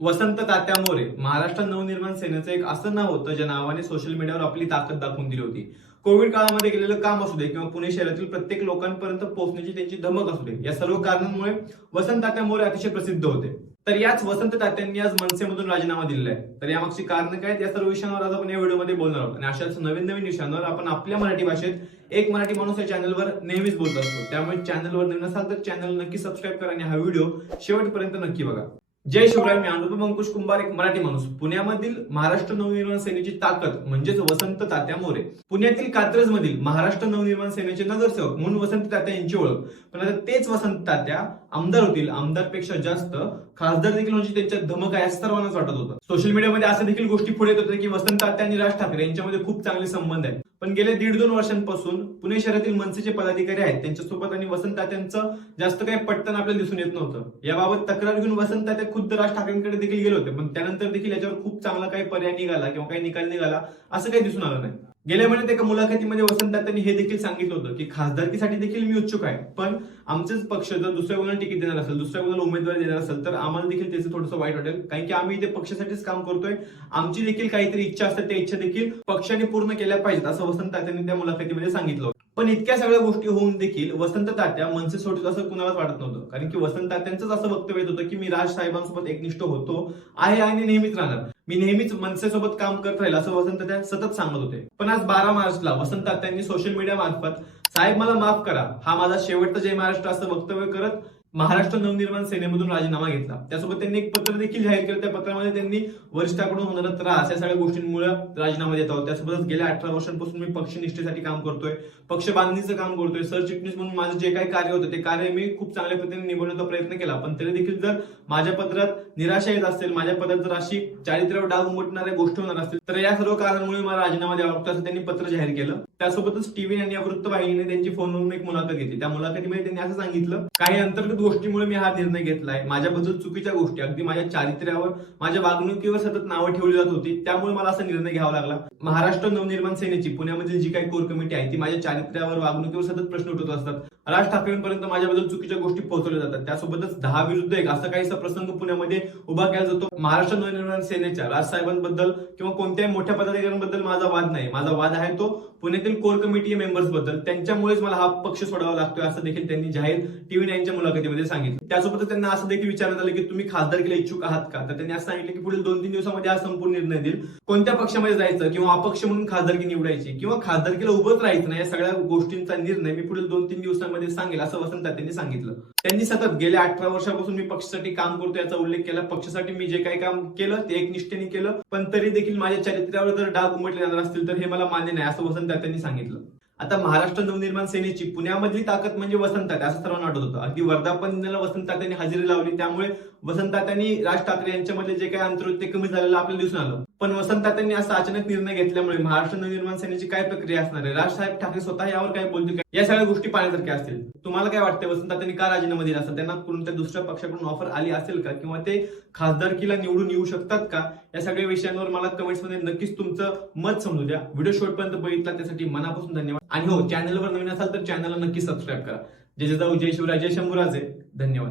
वसंत तात्या मोरे महाराष्ट्र नवनिर्माण सेनेचं एक असं नाव होतं ज्या नावाने सोशल मीडियावर आपली ताकद दाखवून दिली होती. कोविड काळामध्ये केलेलं काम असू दे किंवा पुणे शहरातील प्रत्येक लोकांपर्यंत पोहोचण्याची त्यांची धमक असू दे या सर्व कारणांमुळे वसंत तात्या मोरे अतिशय प्रसिद्ध होते. तर याच वसंत तात्यांनी आज मनसेमधून राजीनामा दिलेला आहे तर यामागची कारण काय? या सर्व विषयांवर आज आपण या व्हिडिओमध्ये बोलणार आहोत. आणि अशाच नवीन नवीन विषयांवर आपण आपल्या मराठी भाषेत एक मराठी माणूस या चॅनलवर नेहमीच बोलत असतो. त्यामुळे चॅनलवर नवीन असाल तर चॅनल नक्की सबस्क्राईब करा आणि हा व्हिडिओ शेवटपर्यंत नक्की बघा. जय शिवराय मी अनुपम अंकुश कुंभार एक मराठी माणूस. पुण्यामधील महाराष्ट्र नवनिर्माण सेनेची ताकद म्हणजेच वसंत तात्या मोरे. पुण्यातील कात्रज मधील महाराष्ट्र नवनिर्माण सेनेचे नगरसेवक म्हणून वसंत तात्या यांची ओळख. पण आता तेच वसंत तात्या आमदार होतील आमदारपेक्षा जास्त खासदार देखील म्हणजे त्यांच्या धमक आहे सर्वांनाच वाटत होतं. सोशल मीडियामध्ये असं देखील गोष्टी पुढे येत होत्या की वसंत तात्या आणि राज ठाकरे यांच्यामध्ये खूप चांगले संबंध आहेत. पण गेल्या दीड दोन वर्षांपासून पुणे शहरातील मनसेचे पदाधिकारी आहेत. त्यांच्यासोबत आणि वसंत तात्यांचं जास्त काही पटकन आपल्याला दिसून येत नव्हतं. याबाबत तक्रार घेऊन वसंत तात्या खुद्द राज ठाकरेंकडे देखील गेले होते. पण त्यानंतर देखील याच्यावर खूप चांगला काही पर्याय निघाला किंवा काही निकाल निघाला असं काही दिसून आलं नाही. गेल्या महिन्यात एका मुलाखतीमध्ये वसंत त्यांनी हे देखील सांगितलं होतं की खासदारकीसाठी देखील मी उत्सुक आहे पण आमचेच पक्ष जर दुसऱ्या कोणाला तिकीट देणार असेल दुसऱ्या कोणाला उमेदवारी देणार असेल तर आम्हाला देखील त्याचं थोडंसं वाईट वाटेल. कारण की आम्ही इथे पक्षासाठीच काम करतोय. आमची देखील काहीतरी इच्छा असते त्या इच्छा देखील पक्षाने पूर्ण केल्या पाहिजेत असं वसंत तात्यांनी त्या मुलाखतीमध्ये सांगितलं पण इतक्या सगळ्या गोष्टी होऊन देखील वसंत तात्या मनसे सोडतील असं कुणालाच वाटत नव्हतं. कारण की वसंत तात्यांचंच असं वक्तव्य होतं की मी राज साहेबांसोबत एकनिष्ठ होतो आहे आणि नेहमीच राहणार. मी नेहमीच मनसेसोबत काम करत राहील असं वसंत तात्या सतत सांगत होते. पण आज बारा मार्चला वसंत तात्यांनी सोशल मीडिया मार्फत साहेब मला माफ करा. हा माझा शेवटचा जय महाराष्ट्र असं वक्तव्य करत महाराष्ट्र नवनिर्माण सेनेमधून राजीनामा घेतला. त्यासोबत त्यांनी एक पत्र देखील जाहीर केलं. त्या पत्रामध्ये त्यांनी वरिष्ठाकडून होणारा त्रास या सगळ्या गोष्टींमुळे राजीनामा देत आहोत. त्यासोबतच गेल्या अठरा वर्षांपासून मी पक्षनिष्ठेसाठी काम करतोय. पक्ष बांधणीचं काम करतोय. सरचिटणीस म्हणून माझं जे काही कार्य होतं ते कार्य मी खूप चांगल्या पद्धतीने निभवण्याचा प्रयत्न केला. पण तरी देखील जर माझ्या पत्रात निराशा येत असेल माझ्या पत्रात जर अशी चारित्र्यावर डाग उमटणाऱ्या गोष्टी होणार असतील तर या सर्व कारणांमुळे मला राजीनामा द्यावा लागतो असं त्यांनी पत्र जाहीर केलं. त्यासोबतच टीव्ही आणि या वृत्तवाहिनीने त्यांची फोनवरून एक मुलाखत घेतली. त्या मुलाखतीमध्ये त्यांनी असं सांगितलं काही अंतर्गत गोष्टीमुळे मी हा निर्णय घेतलाय. माझ्याबद्दल चुकीच्या गोष्टी अगदी माझ्या चारित्र्यावर माझ्या वागणुकीवर सतत नावं ठेवली जात होती. त्यामुळे मला असा निर्णय घ्यावा लागला. महाराष्ट्र नवनिर्माण सेनेची पुण्यामधील जी काही कोर कमिटी आहे ती माझ्या चारित्र्यावर वागणुकीवर सतत प्रश्न उठवत असतात. राज ठाकरेंपर्यंत माझ्याबद्दल चुकीच्या गोष्टी पोहोचवल्या जातात. त्यासोबतच दहा विरुद्ध एक असा काहीसा प्रसंग पुण्यामध्ये उभा केला जातो. महाराष्ट्र नवनिर्माण सेनेच्या राजसाहेबांबद्दल किंवा कोणत्याही मोठ्या पदाधिकाऱ्यांबद्दल माझा वाद नाही. माझा वाद आहे तो पुण्यातील कोर कमिटी मेंबर्सबद्दल त्यांच्यामुळेच मला हा पक्ष सोडावा लागतोय असं देखील त्यांनी जाहीर टीव्ही नाईनच्या मुलाखतीमध्ये सांगितलं. त्यासोबतच त्यांना असं देखील विचारण्यात आलं की तुम्ही खासदारकीला इच्छुक आहात का? तर त्यांनी असं सांगितलं की पुढील दोन तीन दिवसामध्ये हा संपूर्ण निर्णय देईल. कोणत्या पक्षामध्ये जायचं किंवा अपक्ष म्हणून खासदारकी निवडायची किंवा खासदारकीला उभंच राहायचं नाही या सगळ्या गोष्टींचा निर्णय मी पुढील दोन तीन दिवसांमध्ये मध्ये सांगेल असं वसंत त्यांनी सांगितलं. त्यांनी सतत गेल्या अठरा वर्षापासून मी पक्षासाठी काम करतो याचा उल्लेख केला. पक्षासाठी मी जे काही काम केलं ते एक निष्ठेने केलं. पण तरी देखील माझ्या चरित्र्यावर जर डाग उमटले जाणार असतील तर हे मला मान्य नाही असं वसंत त्यांनी सांगितलं. आता महाराष्ट्र नवनिर्माण सेनेची पुण्यामधली ताकद म्हणजे वसंत असं सर्वांना वाटत होतं. अगदी वर्धापन दिनाला वसंत त्यांनी हजेरी लावली त्यामुळे वसंततात्यांनी राज ठाकरे यांच्यामध्ये जे काही अंतर होते ते कमी झालेलं आपल्याला दिसून आलं. पण वसंतात्यांनी असा अचानक निर्णय घेतल्यामुळे महाराष्ट्र नवनिर्माण सेनेची काय प्रक्रिया असणार आहे? राजसाहेब ठाकरे स्वतः यावर काय बोलतील या सगळ्या गोष्टी पाहण्यासारख्या असतील. तुम्हाला काय वाटतं वसंततात्यांनी का राजीनामा दिला? असेल त्यांना कोणत्या दुसऱ्या पक्षाकडून ऑफर आली असेल का? किंवा ते खासदारकीला निवडून येऊ शकतात का? या सगळ्या विषयांवर मला कमेंट्समध्ये नक्कीच तुमचं मत समजू द्या. व्हिडिओ शॉर्टपर्यंत बघितला त्यासाठी मनापासून धन्यवाद. आणि हो चॅनलवर नवीन असाल तर चॅनलला नक्की सबस्क्राईब करा. जय जाऊ. जय शिवराय जय शंभूराजे. धन्यवाद.